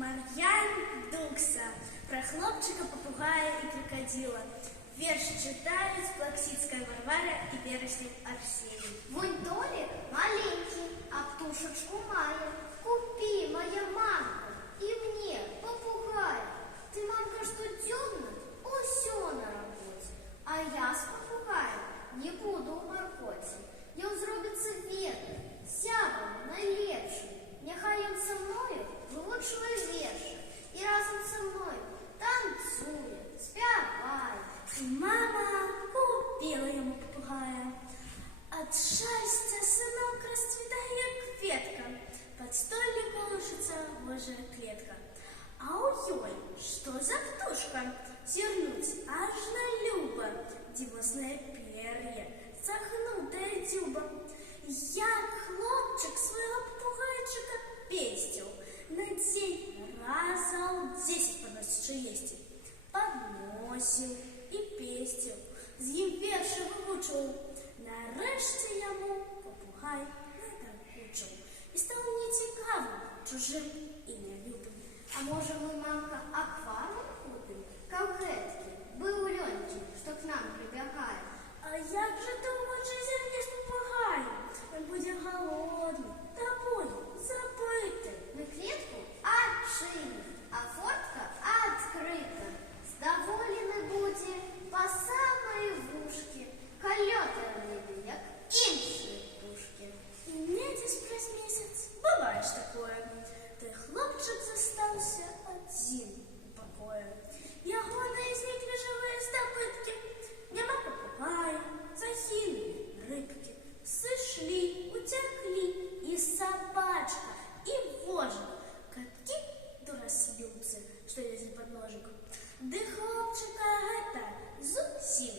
Мар'ян Дукса про хлопчика, попугая и крокодила. Верши читают Плаксицкая Варвара и Бережник Арсений. Вон Толик маленький, а птушечку має. Купи, моя мамка, и мне попугая. Ты, мамка, что темная? Усё на работе. А я с попугаем не буду у моркоте. Ён зробиться верным, сябом найлепшим. Нехай ён со мною вывучиває верши. И разом со мною танцует, спявает. И мама купила ему попугая. От счастья сынок расцветает ветка, под столик ложится божья клетка. А у ёй что за птушка? Зернуть аж на любо, дивосное перья, согнутая дюба. Як хлопчик своего попугайчика пестил, на день раза 10 подносит есть. Подносил и пестил, з ним верши вивучив. Нарешті йому попугай надокучив. І став нецікавим, чужим і нелюбим. А може мы, мамка, аквариум купим? Конкретки, был Ленький, что к нам прибегает. А як же ти хочеш зерні з попугаєм? Він буде голодний, тобою забитий. Мы клетку отшили, а фортка открыта. Сдоволены будем по самой вушке. Колёта небе, як іншие пушки. І не десь през місяць буває ж такое. Той хлопчик застався один у покої. Його не зникли живі здобытки. Нема попугая, загинули рыбки. Сошли, утекли и собачка, и вожик. Котки дурасбился, что ездит под ножик. Да хлопчика это зовсім